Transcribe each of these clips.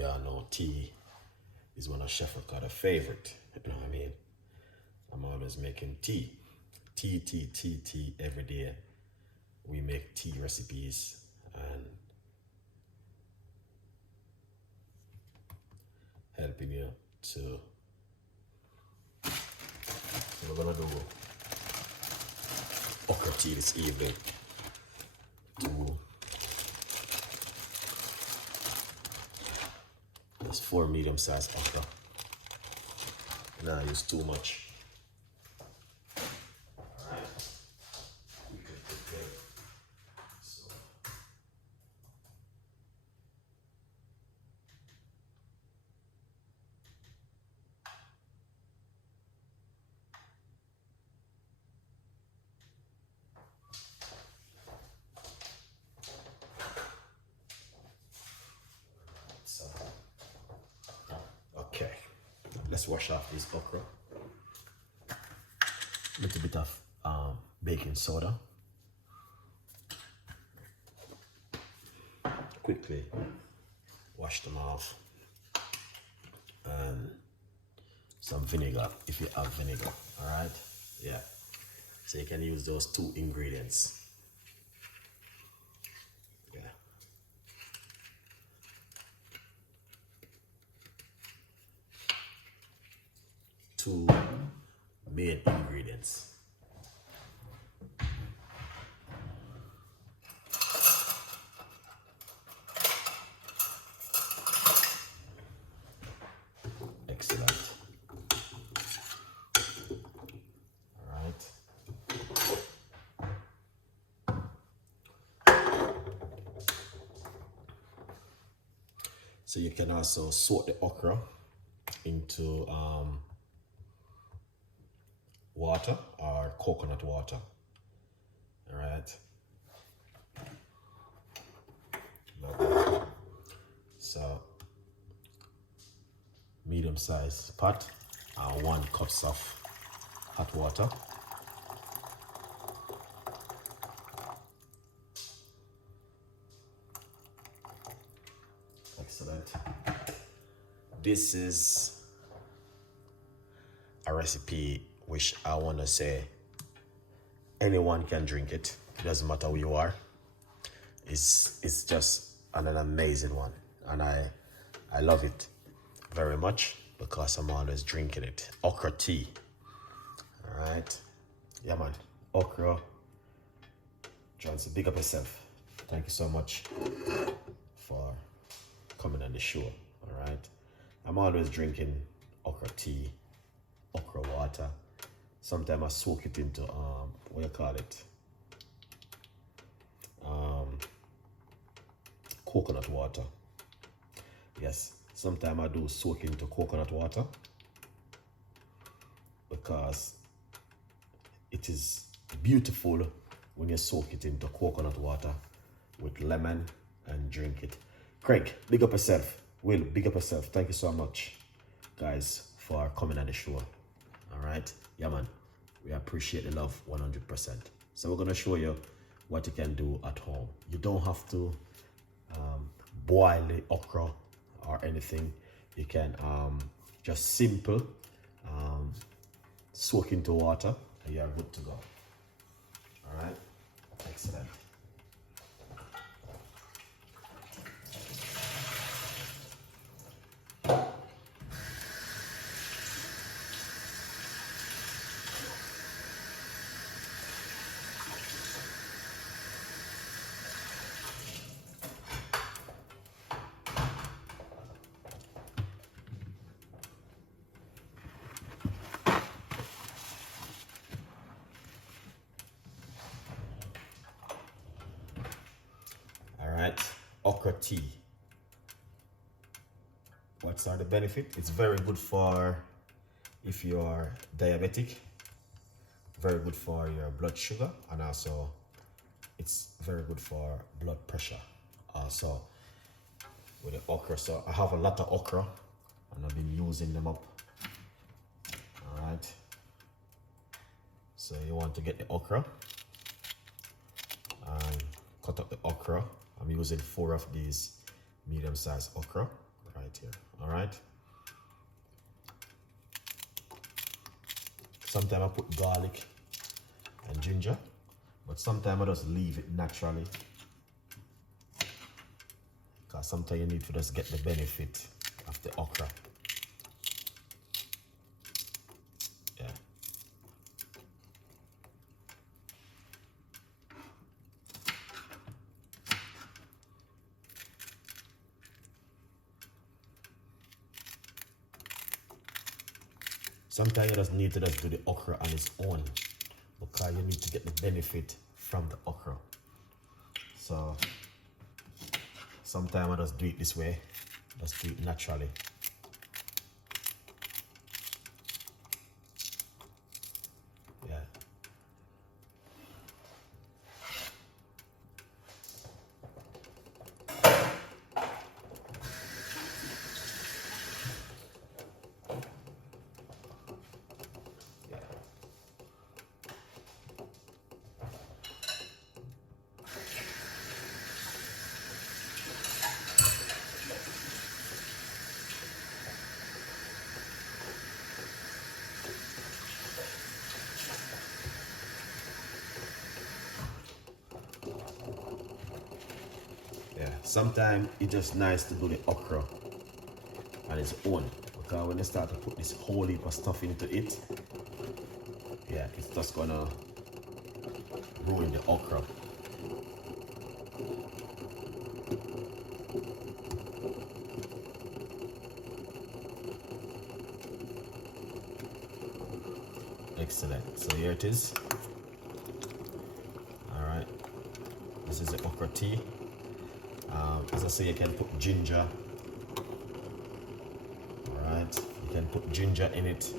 we all know tea is one of Chef Ricardo's favorite. You know what I mean? I'm always making tea. Tea every day. We make tea recipes and helping you to. So we're gonna do okra tea this evening. That's 4 medium-sized okra. And I use too much. Alright. We can prepare. Okay, let's wash off this okra. A little bit of baking soda. Quickly wash them off. And some vinegar, if you have vinegar, all right? Yeah, so you can use those 2 ingredients. Yeah. 2 main ingredients. Excellent. All right. So you can also soak the okra into water or coconut water. All right. So medium-sized pot, 1 cup of hot water. Excellent. This is a recipe which I want to say anyone can drink it. It doesn't matter who you are. It's just an amazing one, and I love it very much because I'm always drinking it. Okra tea. All right. Yeah, man. Okra. Johnson, big up yourself. Thank you so much for coming on the show. All right. I'm always drinking okra tea, okra water. Sometimes I soak it into what you call it? Coconut water. Yes, sometimes I do soak into coconut water because it is beautiful when you soak it into coconut water with lemon and drink it. Craig, big up yourself. Will, big up yourself. Thank you so much, guys, for coming on the show. All right. Yeah, man. We appreciate the love 100%. So we're going to show you what you can do at home. You don't have to boil the okra or anything. You can just simple soak into water and you're good to go. All right. Excellent. Okra tea. What's are the benefit? It's very good for if you are diabetic, very good for your blood sugar, and also it's very good for blood pressure. Also with the okra, so I have a lot of okra and I've been using them up. All right, so you want to get the okra and cut up the okra. I'm using 4 of these medium-sized okra. Right, right here. All right. Sometimes I put garlic and ginger, but sometimes I just leave it naturally, because sometimes you need to just get the benefit of the okra. Yeah. Sometimes you just need to just do the okra on its own, because you need to get the benefit from the okra. So sometimes I just do it this way, just do it naturally. Yeah. Sometimes it's just nice to do the okra on its own, because when you start to put this whole heap of stuff into it, yeah, it's just gonna ruin the okra. Excellent. So here it is. All right. This is the okra tea. As I say, you can put ginger. All right. You can put ginger in it,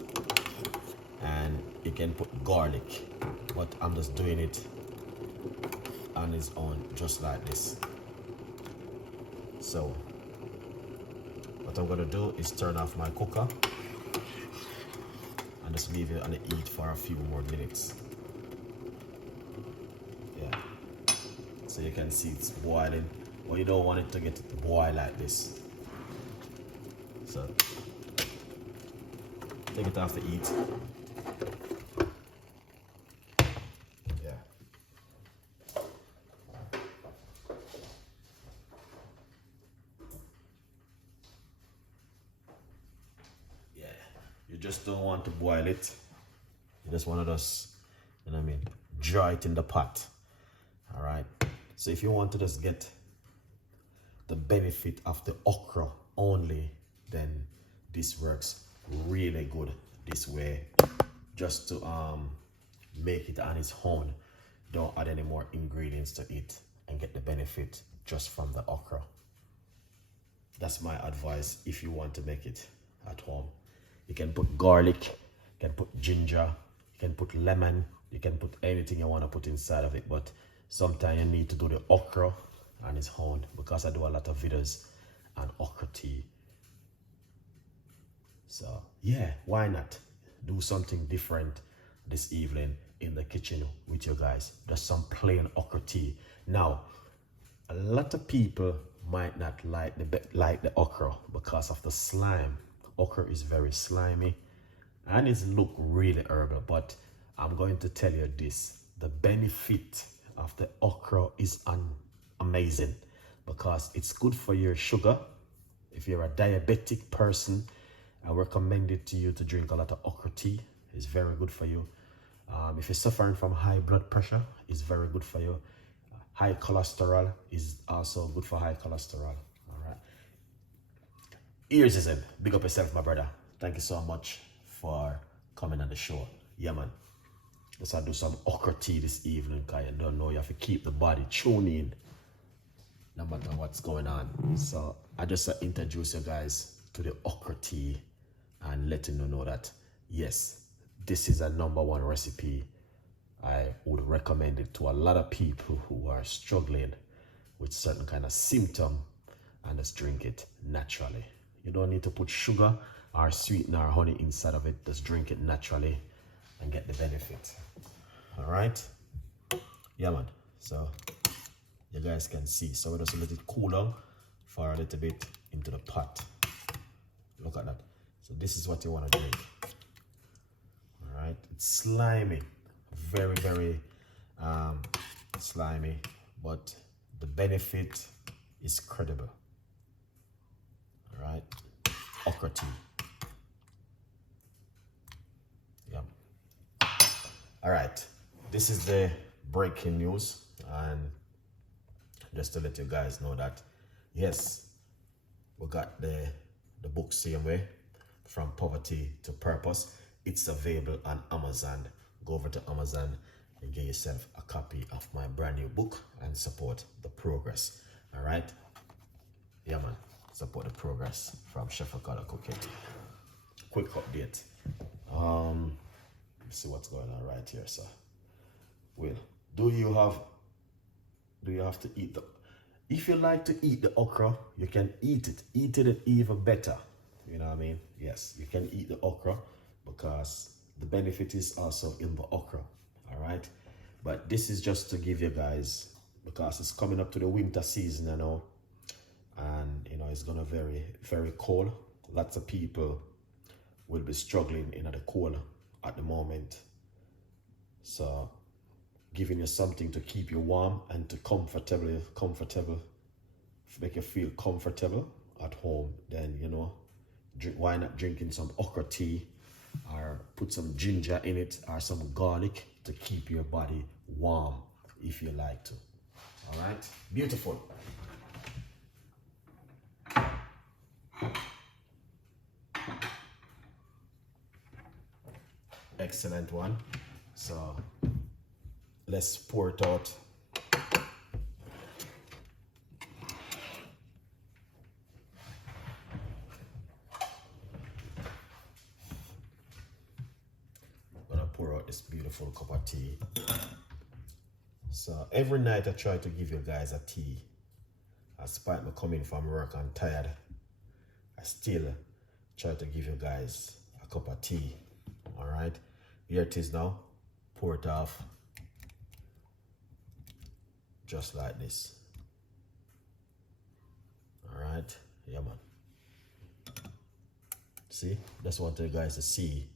and you can put garlic. But I'm just doing it on its own, just like this. So what I'm gonna do is turn off my cooker and just leave it on the heat for a few more minutes. Yeah. So you can see it's boiling, but you don't want it to get to boil like this. So take it off the heat. Yeah. Yeah. You just don't want to boil it. You just want to just, you know what I mean, dry it in the pot. All right. So if you want to just get the benefit of the okra only, then this works really good this way. Just to make it on its own, don't add any more ingredients to it, and get the benefit just from the okra. That's my advice if you want to make it at home. You can put garlic, you can put ginger, you can put lemon, you can put anything you want to put inside of it, but sometimes you need to do the okra on its own, because I do a lot of videos on okra tea. So yeah, why not do something different this evening in the kitchen with you guys? Just some plain okra tea. Now, a lot of people might not like the okra because of the slime. Okra is very slimy and it look really herbal, but I'm going to tell you this: the benefit of the okra is amazing, because it's good for your sugar. If you're a diabetic person, I recommend it to you to drink a lot of okra tea. It's very good for you. If you're suffering from high blood pressure, it's very good for you. High cholesterol is also good for high cholesterol. All right. Ears is in. Big up yourself, my brother. Thank you so much for coming on the show. Yeah, man. Let's do some okra tea this evening, because you don't know, you have to keep the body tuned in no matter what's going on. So I just introduce you guys to the okra tea and letting you know that yes, this is a #1 recipe. I would recommend it to a lot of people who are struggling with certain kind of symptom, and just drink it naturally. You don't need to put sugar or sweetener or honey inside of it. Just drink it naturally and get the benefit. All right. Yeah, man. So you guys can see. So we'll just let it cool down for a little bit into the pot. Look at that. So this is what you want to drink. All right, it's slimy, very, very slimy, but the benefit is credible. All right, okra tea. Yum. All right, this is the breaking news, and just to let you guys know that yes, we got the book Same Way, From Poverty to Purpose. It's available on Amazon. Go over to Amazon and get yourself a copy of my brand new book and support the progress. All right, yeah man, support the progress from Chef Ricardo Cooking. Quick update. Let's see what's going on right here, sir. Well, do you have to eat the, if you like to eat the okra, you can eat it even better, you know what I mean? Yes, you can eat the okra because the benefit is also in the okra. All right, but this is just to give you guys, because it's coming up to the winter season, you know, and you know it's gonna very, very cold. Lots of people will be struggling in the cold at the moment, so giving you something to keep you warm and to comfortable, make you feel comfortable at home, then you know, why not drinking some okra tea, or put some ginger in it or some garlic to keep your body warm if you like to. All right, beautiful. Excellent one. So let's pour it out. I'm gonna pour out this beautiful cup of tea. So every night I try to give you guys a tea. Despite me coming from work and tired, I still try to give you guys a cup of tea. All right, here it is now. Pour it off. Just like this. All right, yeah man. See, just want you guys to see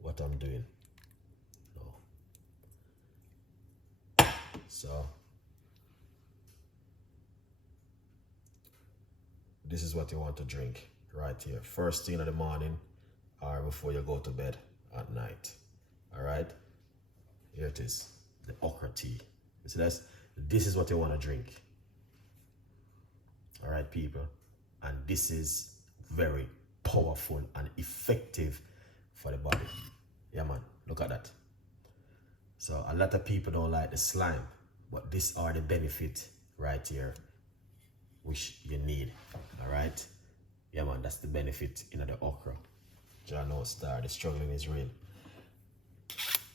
what I'm doing. No. So this is what you want to drink right here, first thing in the morning or before you go to bed at night. All right, here it is, the okra tea. You see this? This is what you want to drink. All right, people, and this is very powerful and effective for the body. Yeah man, look at that. So a lot of people don't like the slime, but these are the benefit right here which you need. All right, yeah man, that's the benefit in the okra. John No Star, the struggling is real.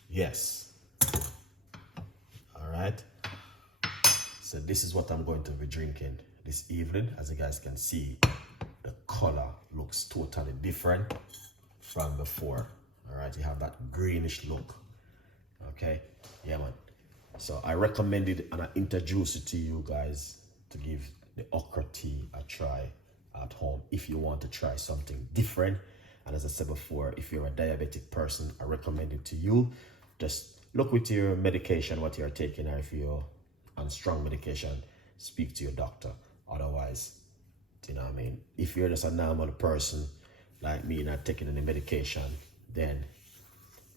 Yes. All right, so this is what I'm going to be drinking this evening. As you guys can see, the color looks totally different from before. All right, you have that greenish look. Okay, yeah man. So I recommended and I introduced it to you guys to give the okra tea a try at home if you want to try something different. And as I said before, if you're a diabetic person, I recommend it to you. Just look with your medication, what you're taking, or if you're on strong medication, speak to your doctor. Otherwise, you know what I mean? If you're just a normal person like me, not taking any medication, then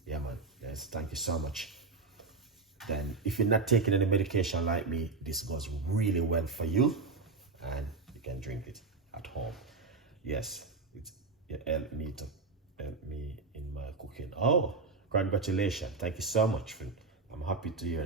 yeah man, yes, thank you so much. Then if you're not taking any medication like me, this goes really well for you and you can drink it at home. Yes, it helped me in my cooking. Oh, congratulations. Thank you so much. I'm happy to hear that.